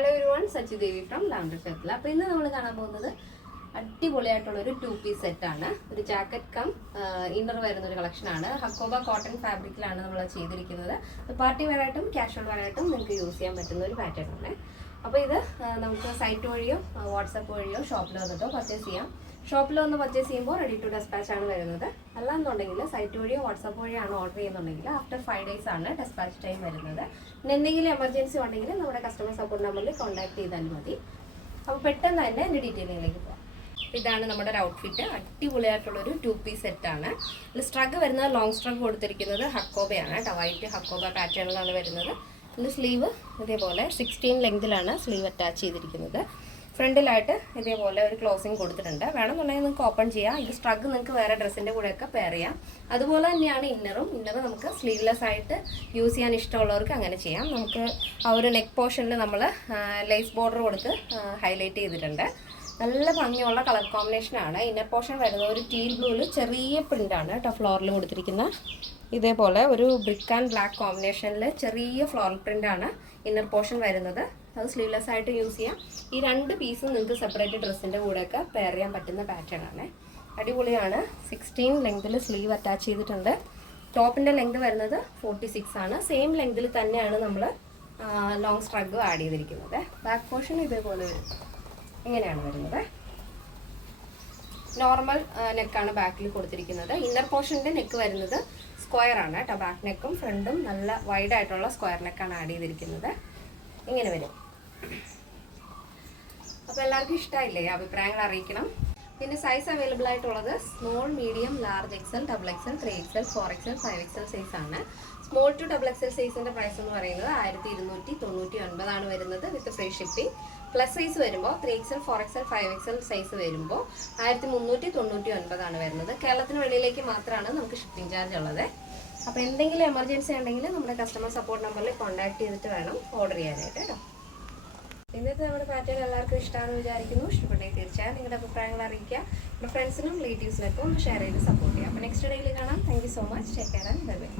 Hello everyone, Sachi Devi from ലാൻഡ്രി ഫെത്തിൽ. അപ്പോൾ ഇന്ന് നമ്മൾ കാണാൻ പോകുന്നത് അടിപൊളിയായിട്ടുള്ള ഒരു 2 പീസ് സെറ്റാണ്. ഒരു ജാക്കറ്റ് കം ഇന്നർ വരുന്ന ഒരു കളക്ഷനാണ്. ഹക്കോബ കോട്ടൺ ഫാബ്രിക്കിലാണ് നമ്മൾ ചെയ്തിരിക്കുന്നത്. പാർട്ടി വെയർ ആയിട്ടും കാഷ്വൽ വെയർ ആയിട്ടും നിങ്ങൾക്ക് യൂസ് ചെയ്യാൻ പറ്റുന്ന ഒരു പാറ്റേൺ ആണ്. അപ്പോൾ ഇത് നമുക്ക് സൈറ്റ് വഴിയോ വാട്സപ്പ് വഴിയോ ഷോപ്പിൽ വന്നിട്ടോ പർച്ചേസ് ചെയ്യാം. ഷോപ്പിൽ വന്ന് പർച്ചേസ് ചെയ്യുമ്പോൾ റെഡി ടു ഡെസ്പാച്ച് ആണ് വരുന്നത്. അല്ലാന്നുണ്ടെങ്കിൽ സൈറ്റ് വഴിയോ വാട്സപ്പ് വഴിയാണ് ഓർഡർ ചെയ്യുന്നുണ്ടെങ്കിൽ ആഫ്റ്റർ 5 days ആണ് ഡെസ്പാച്ച് ടൈം വരുന്നത്. പിന്നെ എന്തെങ്കിലും എമർജൻസി ഉണ്ടെങ്കിൽ നമ്മുടെ കസ്റ്റമർ സപ്പോർട്ട് നമ്പറിൽ കോൺടാക്ട് ചെയ്താൽ മതി. അപ്പോൾ പെട്ടെന്ന് തന്നെ എൻ്റെ ഡീറ്റെയിലിംഗിലേക്ക് പോകാം. ഇതാണ് നമ്മുടെ ഒരു ഔട്ട്ഫിറ്റ്. അടിപൊളിയായിട്ടുള്ളൊരു 2 പീസ് സെറ്റാണ്. ഇതിൽ സ്ട്രഗ് വരുന്നത് ലോങ് സ്ട്രഗ് കൊടുത്തിരിക്കുന്നത് ഹക്കോബയാണ് കേട്ടോ. വൈറ്റ് ഹക്കോബ പാറ്റേണിലാണ് വരുന്നത്. ഇതിൻ്റെ സ്ലീവ് ഇതേപോലെ 16 ലെങ്തിലാണ് സ്ലീവ് അറ്റാച്ച് ചെയ്തിരിക്കുന്നത്. ഫ്രണ്ടിലായിട്ട് ഇതേപോലെ ഒരു ക്ലോസിങ് കൊടുത്തിട്ടുണ്ട്. വേണമെന്നുണ്ടെങ്കിൽ നിങ്ങൾക്ക് ഓപ്പൺ ചെയ്യാം. ഇത് സ്ട്രഗ് നിങ്ങൾക്ക് വേറെ ഡ്രസ്സിൻ്റെ കൂടെയൊക്കെ പെയർ ചെയ്യാം. അതുപോലെ തന്നെയാണ് ഇന്നറും നമുക്ക് സ്ലീവ്ലെസ് ആയിട്ട് യൂസ് ചെയ്യാൻ ഇഷ്ടമുള്ളവർക്ക് അങ്ങനെ ചെയ്യാം. നമുക്ക് ആ ഒരു നെക്ക് പോർഷനിൽ നമ്മൾ ലേസ് ബോർഡർ കൊടുത്ത് ഹൈലൈറ്റ് ചെയ്തിട്ടുണ്ട്. നല്ല ഭംഗിയുള്ള കളർ കോമ്പിനേഷനാണ്. ഇന്നർ പോർഷൻ വരുന്നത് ഒരു ടീൽ ബ്ലൂവിൽ ചെറിയ പ്രിൻ്റാണ് കേട്ടോ ഫ്ലോറിൽ കൊടുത്തിരിക്കുന്ന. ഇതേപോലെ ഒരു ബ്രിക്ക് ആൻഡ് ബ്ലാക്ക് കോമ്പിനേഷനിൽ ചെറിയ ഫ്ലോറൽ പ്രിൻ്റാണ് ഇന്നർ പോർഷൻ വരുന്നത്. അത് സ്ലീവ്ലെസ് ആയിട്ട് യൂസ് ചെയ്യാം. ഈ 2 പീസും നിങ്ങൾക്ക് സെപ്പറേറ്റ് ഡ്രസ്സിൻ്റെ കൂടെയൊക്കെ പെയർ ചെയ്യാൻ പറ്റുന്ന പാറ്റേൺ ആണ്. അടിപൊളിയാണ്. 16 ലെങ്തിൽ സ്ലീവ് അറ്റാച്ച് ചെയ്തിട്ടുണ്ട്. ടോപ്പിൻ്റെ ലെങ്ത് വരുന്നത് 46 ആണ്. സെയിം ലെങ്തിൽ തന്നെയാണ് നമ്മൾ ലോങ് സ്ട്രഗ് ആഡ് ചെയ്തിരിക്കുന്നത്. ബാക്ക് പോർഷൻ ഇതേപോലെ വരും. ഇങ്ങനെയാണ് വരുന്നത്. നോർമൽ നെക്കാണ് ബാക്കിൽ കൊടുത്തിരിക്കുന്നത്. ഇന്നർ പോർഷൻ്റെ നെക്ക് വരുന്നത് സ്ക്വയർ ആണ് കേട്ടോ. ബാക്ക് നെക്കും ഫ്രണ്ടും നല്ല വൈഡ് ആയിട്ടുള്ള സ്ക്വയർ നെക്കാണ് ആഡ് ചെയ്തിരിക്കുന്നത്. ഇങ്ങനെ വരും. അപ്പോൾ എല്ലാവർക്കും ഇഷ്ടമായില്ലേ? അഭിപ്രായങ്ങൾ അറിയിക്കണം. പിന്നെ സൈസ് അവൈലബിൾ ആയിട്ടുള്ളത് small, medium, large, XL, XXL, 3XL, 4XL, 5XL size ആണ്. സ്മോൾ ടു XXL സൈസിൻ്റെ പ്രൈസ് എന്ന് പറയുന്നത് 1299 ആണ് വരുന്നത് with free shipping. Plus size വരുമ്പോൾ 3XL, 4XL, 5XL സൈസ് വരുമ്പോൾ 1399 ആണ് വരുന്നത്. കേരളത്തിന് വെളിയിലേക്ക് മാത്രമാണ് നമുക്ക് ഷിപ്പിംഗ് ചാർജ് ഉള്ളത്. അപ്പോൾ എന്തെങ്കിലും എമർജൻസി ഉണ്ടെങ്കിൽ നമ്മുടെ കസ്റ്റമർ സപ്പോർട്ട് നമ്പറിൽ കോൺടാക്ട് ചെയ്തിട്ട് വേണം ഓർഡർ ചെയ്യാനായിട്ട് കേട്ടോ. ഇന്നത്തെ നമ്മുടെ പാറ്റേൺ എല്ലാവർക്കും ഇഷ്ടമാണെന്ന് വിചാരിക്കുന്നു. ഇഷ്ടപ്പെട്ടെങ്കിൽ തീർച്ചയായും നിങ്ങളുടെ അഭിപ്രായങ്ങൾ അറിയിക്കുക. നമ്മുടെ ഫ്രണ്ട്സിനും റിലേറ്റീവ്സിനൊക്കെ ഒന്ന് ഷെയർ ചെയ്ത് സപ്പോർട്ട് ചെയ്യുക. അപ്പോൾ നെക്സ്റ്റ് ഡേയിൽ കാണാം. Thank you so much. Take care and bye bye.